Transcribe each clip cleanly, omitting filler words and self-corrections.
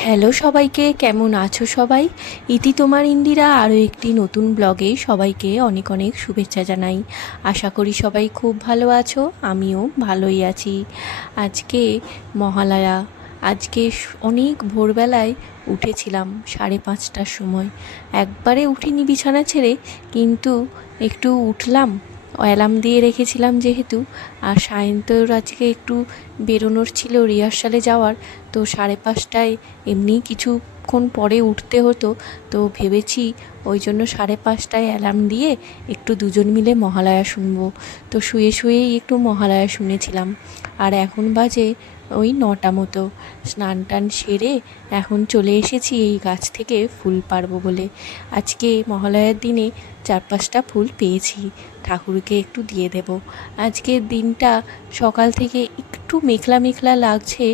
Hello সবাইকে, কেমন আছো সবাই? ইতি তোমার ইন্দিরা আরও একটি নতুন ব্লগে সবাইকে অনেক অনেক শুভেচ্ছা জানাই। আশা করি সবাই খুব ভালো আছো, আমিও ভালোই আছি। আজকে মহালয়া। আজকে অনেক ভোরবেলায় উঠেছিলাম 5:30টার সময়। একবারে উঠিনি বিছানা ছেড়ে, কিন্তু একটু উঠলাম। অ্যালার্ম দিয়ে রেখেছিলাম যেহেতু, আর সায়ন্তর আজকে একটু বেরোনোর ছিল রিহার্সালে যাওয়ার, তো 5:30টায় এমনি কিছুক্ষণ পরে উঠতে হতো, তো ভেবেছি ওই জন্য 5:30টায় অ্যালার্ম দিয়ে একটু দুজন মিলে মহালয়া শুনবো। তো শুয়ে শুয়েই একটু মহালয়া শুনেছিলাম। আর এখন বাজে ওই 9টা মতো। স্নান টান সেরে এখন চলে এসেছি এই গাছ থেকে ফুল পারবো বলে। আজকে মহালয়ার দিনে 4-5টা ফুল পেয়েছি, ঠাকুরকে একটু দিয়ে দেব। আজকের দিনটা সকাল থেকে একটু মেঘলা মেঘলা লাগছে,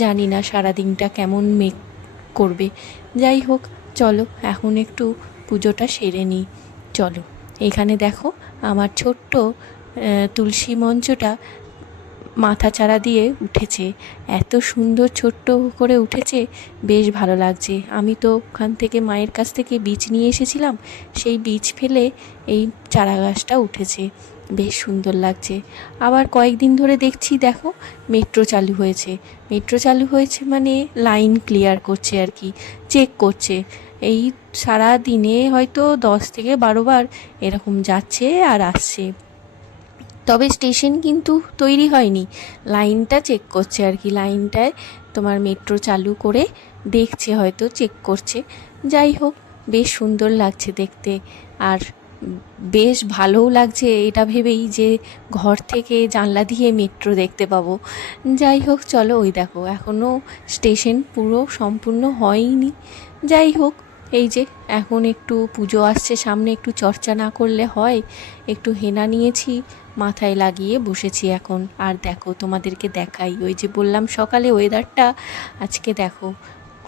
জানি না সারা দিনটা কেমন মেঘ করবে। যাই হোক, চলো এখন একটু পুজোটা সেরে নিই। চলো, এখানে দেখো আমার ছোট্ট তুলসী মঞ্চটা মাথা চারা দিয়ে উঠেছে। এত সুন্দর ছোট্ট করে উঠেছে, বেশ ভালো লাগছে। আমি তো ওখান থেকে মায়ের কাছ থেকে বীজ নিয়ে এসেছিলাম, সেই বীজ ফেলে এই চারা গাছটা উঠেছে, বেশ সুন্দর লাগছে। আবার কয়েকদিন ধরে দেখছি দেখো মেট্রো চালু হয়েছে। মেট্রো চালু হয়েছে মানে লাইন ক্লিয়ার করছে আর কি, চেক করছে। এই সারা দিনে হয়তো 10 থেকে 12 বার এরকম যাচ্ছে আর আসছে। তবে স্টেশন কিন্তু তৈরি হয়নি, লাইনটা চেক করছে আর কি। লাইনটায় তোমার মেট্রো চালু করে দেখছে, হয়তো চেক করছে। যাই হোক, বেশ সুন্দর লাগছে দেখতে। আর বেশ ভালোও লাগছে এটা ভেবেই যে ঘর থেকে জানলা দিয়ে মেট্রো দেখতে পাবো। যাই হোক, চলো, ওই দেখো এখনও স্টেশন পুরো সম্পূর্ণ হয়নি। যাই হোক, এই যে এখন একটু পুজো আসছে সামনে, একটু চর্চা না করলে হয়। একটু হেনা নিয়েছি, মাথায় লাগিয়ে বসেছি এখন। আর দেখো তোমাদেরকে দেখাই, ওই যে বললাম সকালে ওয়েদারটা, আজকে দেখো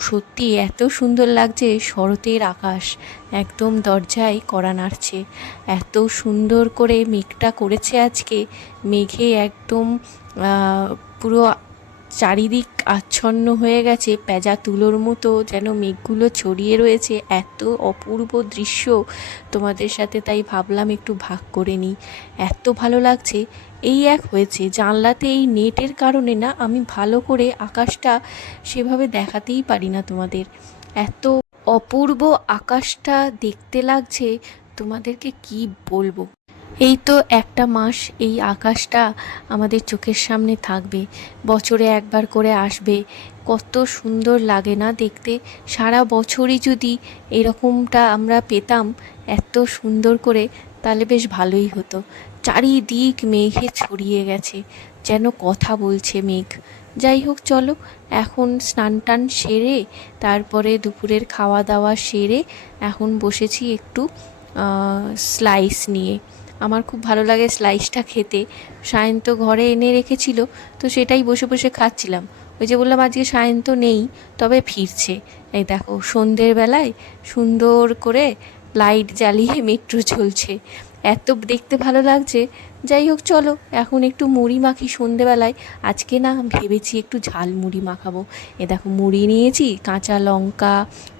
সত্যি এত সুন্দর লাগছে। শরতের আকাশ, একদম দরজায় কড়া নাড়ছে। এত সুন্দর করে মেঘটা করেছে আজকে, মেঘে একদম পুরো চারিদিক আচ্ছন্ন হয়ে গেছে, পেঁজা তুলোর মতো যেন মেঘগুলো ছড়িয়ে রয়েছে। এত অপূর্ব দৃশ্য তোমাদের সাথে তাই ভাবলাম একটু ভাগ করে নিই। এত ভালো লাগছে। এই এক হয়েছে জানলাতে এই নেটের কারণে না আমি ভালো করে আকাশটা সেভাবে দেখাতেই পারি না তোমাদের। এত অপূর্ব আকাশটা দেখতে লাগছে, তোমাদেরকে কি বলবো। এই তো একটা মাস এই আকাশটা আমাদের চোখের সামনে থাকবে, বছরে একবার করে আসবে। কত সুন্দর লাগে না দেখতে। সারা বছরই যদি এরকমটা আমরা পেতাম এত সুন্দর করে, তাহলে বেশ ভালোই হতো। চারিদিক মেঘে ছড়িয়ে গেছে, যেন কথা বলছে মেঘ। যাই হোক, চলো এখন স্নান টান সেরে তারপরে দুপুরের খাওয়া দাওয়া সেরে এখন বসেছি একটু স্লাইস নিয়ে। আমার খুব ভালো লাগে স্লাইসটা খেতে। সায়ন্ত ঘরে এনে রেখেছিল, তো সেটাই বসে বসে খাচ্ছিলাম। ওই যে বললাম আজকে সায়ন্ত নেই, তবে ফিরছে। এই দেখো সন্ধ্যের বেলায় সুন্দর করে লাইট জ্বালিয়ে মেট্রো চলছে, এত দেখতে ভালো লাগছে। যাই হোক, চলো এখন একটু মুড়ি মাখি সন্ধেবেলায়। আজকে না ভেবেছি একটু ঝাল মুড়ি মাখাবো। এ দেখো মুড়ি নিয়েছি, কাঁচা লঙ্কা,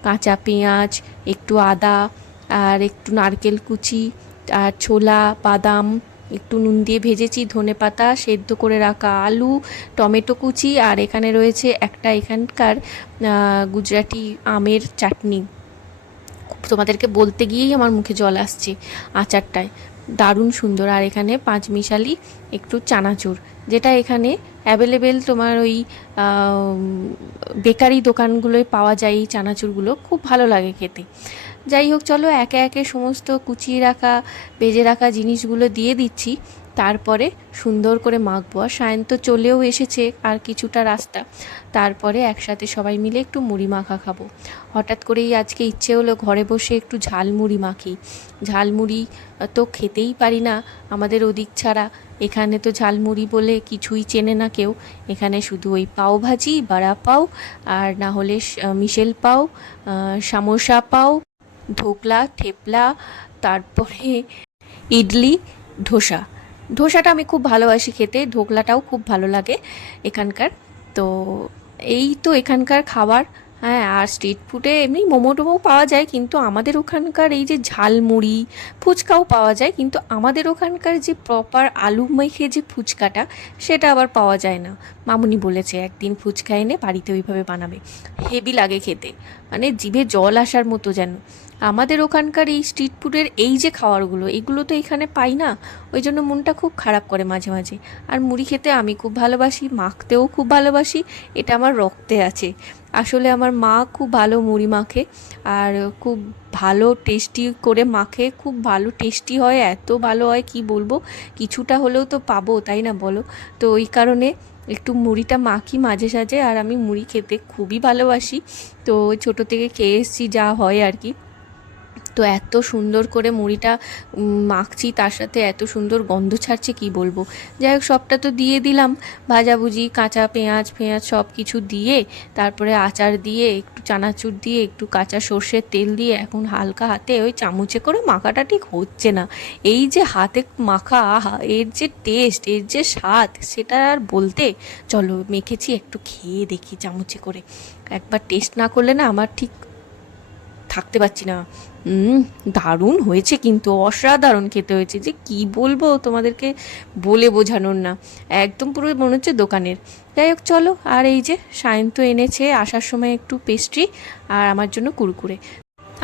কাঁচা পেঁয়াজ, একটু আদা, আর একটু নারকেল কুচি, আর ছোলা, বাদাম একটু নুন দিয়ে ভেজেছি, ধনেপাতা, সেদ্ধ করে রাখা আলু, টমেটো কুচি, আর এখানে রয়েছে একটা এখানকার গুজরাটি আমের চাটনি। তোমাদেরকে বলতে গিয়েই আমার মুখে জল আসছে। আচারটায় দারুণ সুন্দর। আর এখানে পাঁচমিশালি একটু চানাচুর, যেটা এখানে অ্যাভেলেবেল তোমার ওই বেকারি দোকানগুলোয় পাওয়া যায়। এই চানাচুরগুলো খুব ভালো লাগে খেতে। যাই হোক, চলো একে একে সমস্ত কুচিয়ে রাখা ভেজে রাখা জিনিসগুলো দিয়ে দিচ্ছি, তারপরে সুন্দর করে মাখবো। আর সায়ন্ত চলেও এসেছে আর কিছুটা রাস্তা, তারপরে একসাথে সবাই মিলে একটু মুড়ি মাখা খাবো। হঠাৎ করেই আজকে ইচ্ছে হলো ঘরে বসে একটু ঝালমুড়ি মাখি। ঝালমুড়ি তো খেতেই পারি না আমাদের ওদিক ছাড়া। এখানে তো ঝালমুড়ি বলে কিছুই চেনে না কেউ। এখানে শুধু ওই পাও ভাজি, বড়া পাও, আর না হলে মিশেল পাও, সামোসা পাও, ধোকলা, থেপলা, তারপরে ইডলি, ধোসা। ধোসাটা আমি খুব ভালোবাসি খেতে, ধোকলাটাও খুব ভালো লাগে এখানকার। তো এই তো এখানকার খাবার। হ্যাঁ, আর স্ট্রিট ফুডে এমনি মোমো টোমো পাওয়া যায়, কিন্তু আমাদের ওখানকার এই যে ঝালমুড়ি ফুচকাও পাওয়া যায়, কিন্তু আমাদের ওখানকার যে প্রপার আলু মেখে যে ফুচকাটা সেটা আবার পাওয়া যায় না। মামুনি বলেছে একদিন ফুচকা এনে বাড়িতে ওইভাবে বানাবে, হেভি লাগে খেতে, মানে জিভে জল আসার মতো যেন। আমাদের ওখানকার এই স্ট্রিট ফুডের এই যে খাবারগুলো, এগুলো তো এখানে পাই না, ওই জন্য মনটা খুব খারাপ করে মাঝে মাঝে। আর মুড়ি খেতে আমি খুব ভালোবাসি, মাখতেও খুব ভালোবাসি, এটা আমার রক্তে আছে। আসলে আমার মা খুব ভালো মুড়ি মাখে, আর খুব ভালো টেস্টি করে মাখে, খুব ভালো টেস্টি হয়, এত ভালো হয় কি বলবো। কিছুটা হলেও তো পাবো, তাই না বলো? তো ওই কারণে একটু মুড়িটা মাখি মাঝে সাঝে, আর আমি মুড়ি খেতে খুবই ভালোবাসি। তো ওই ছোটো থেকে খেয়ে এসেছি যা হয় আর কি। তো এত সুন্দর করে মুড়িটা মাখছি, তার সাথে এত সুন্দর গন্ধ ছাড়ছে কি বলবো। যাই হোক, সবটা তো দিয়ে দিলাম, ভাজাভুজি কাঁচা পেঁয়াজ ফেঁয়াজ সব কিছু দিয়ে, তারপরে আচার দিয়ে, একটু চানাচুর দিয়ে, একটু কাঁচা সর্ষের তেল দিয়ে, এখন হালকা হাতে ওই চামচে করে মাখাটা ঠিক হচ্ছে না। এই যে হাতে মাখা, আহা, এর যে টেস্ট, এর যে স্বাদ, সেটা আর বলতে। চলো মেখেছি, একটু খেয়ে দেখি চামচে করে। একবার টেস্ট না করলে না আমার ঠিক থাকতে পারছি না। দারুণ হয়েছে, কিন্তু অসাধারণ খেতে হয়েছে, যে কি বলবো তোমাদেরকে, বলে বোঝানোর না। একদম পুরো মনে হচ্ছে দোকানের। যাই হোক চলো, আর এই যে সায়ন্ত এনেছে আসার সময় একটু পেস্ট্রি, আর আমার জন্য কুরকুরে।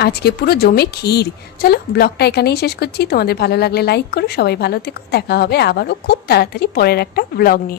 আজকে পুরো জমে ক্ষীর। চলো ব্লগটা এখানেই শেষ করছি, তোমাদের ভালো লাগলে লাইক করো, সবাই ভালো থেকো, দেখা হবে আবারও খুব তাড়াতাড়ি পরের একটা ব্লগ নিয়ে।